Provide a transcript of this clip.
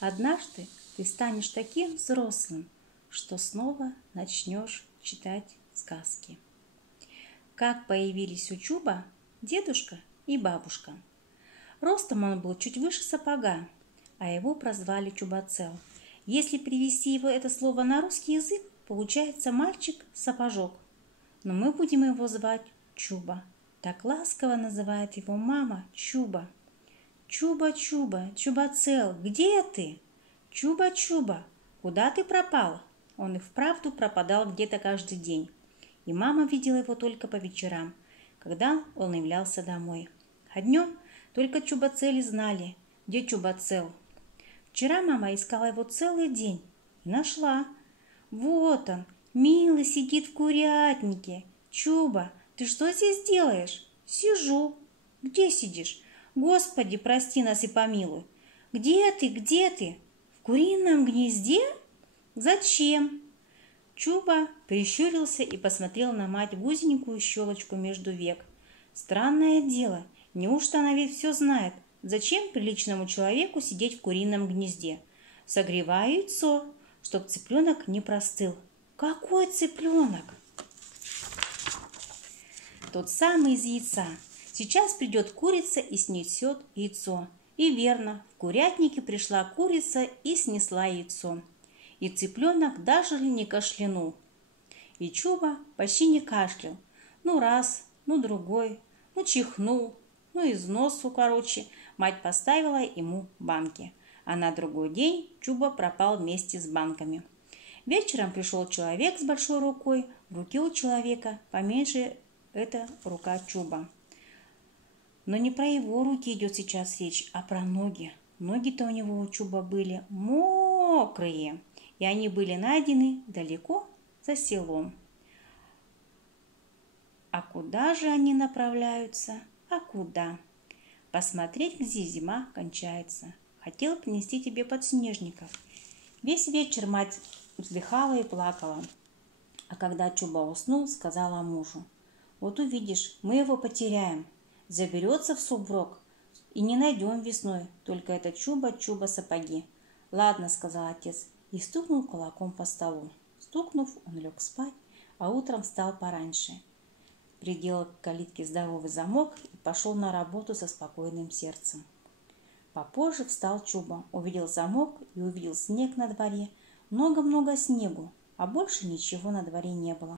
Однажды ты станешь таким взрослым, что снова начнешь читать сказки. Как появились у Чуба дедушка и бабушка. Ростом он был чуть выше сапога, а его прозвали Чубацел. Если перевести это слово на русский язык, получается мальчик-сапожок. Но мы будем его звать Чуба. Так ласково называет его мама Чуба. Чуба-Чуба, Чубацел, где ты? Чуба-Чуба, куда ты пропал? Он и вправду пропадал где-то каждый день. И мама видела его только по вечерам, когда он являлся домой. А днем только Чубацели знали, где Чубацел. Вчера мама искала его целый день и нашла. Вот он, милый, сидит в курятнике. Чуба, ты что здесь делаешь? Сижу. Где сидишь? Господи, прости нас и помилуй. Где ты, где ты? В курином гнезде? Зачем? Чуба прищурился и посмотрел на мать в узенькую щелочку между век. Странное дело, неужто она ведь все знает? Зачем приличному человеку сидеть в курином гнезде? Согреваю яйцо, чтоб цыпленок не простыл. Какой цыпленок? Тот самый из яйца. Сейчас придет курица и снесет яйцо. И верно, в курятнике пришла курица и снесла яйцо. И цыпленок даже не кашлянул. И Чуба почти не кашлял. Ну раз, ну другой, ну чихнул, ну из носу, короче. Мать поставила ему банки. А на другой день Чуба пропал вместе с банками. Вечером пришел человек с большой рукой. В руке у человека поменьше это рука Чуба. Но не про его руки идет сейчас речь, а про ноги. Ноги-то у него у Чуба были мокрые, и они были найдены далеко за селом. А куда же они направляются? А куда? Посмотреть, где зима кончается. Хотел принести тебе подснежников. Весь вечер мать вздыхала и плакала. А когда Чуба уснул, сказала мужу: вот увидишь, мы его потеряем. Заберется в суброк и не найдем весной, только это Чуба-Чуба сапоги. Ладно, сказал отец и стукнул кулаком по столу. Стукнув, он лег спать, а утром встал пораньше. Приделал к калитке здоровый замок и пошел на работу со спокойным сердцем. Попозже встал Чуба, увидел замок и увидел снег на дворе. Много-много снегу, а больше ничего на дворе не было.